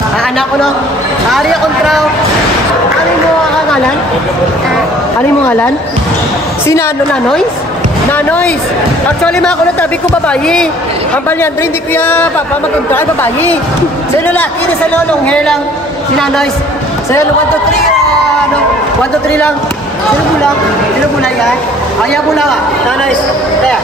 Anak ko, no? Ari akong traw. Ano mo ang ngalan? Ano mo ngalan? Si Nanoys? Nanoys! Actually, mga kulot, sabi ko babayi. Ang palyandro, hindi ko yung papa mag-untray, babayi. Sa lalaki, nasa lolong hair lang. Si Nanoys. Sa 1, 2, 3, 1, 2, 3 lang. Sino bulang? Sino bulang yan? Ayaw bulang ah. Nanoys. Kaya.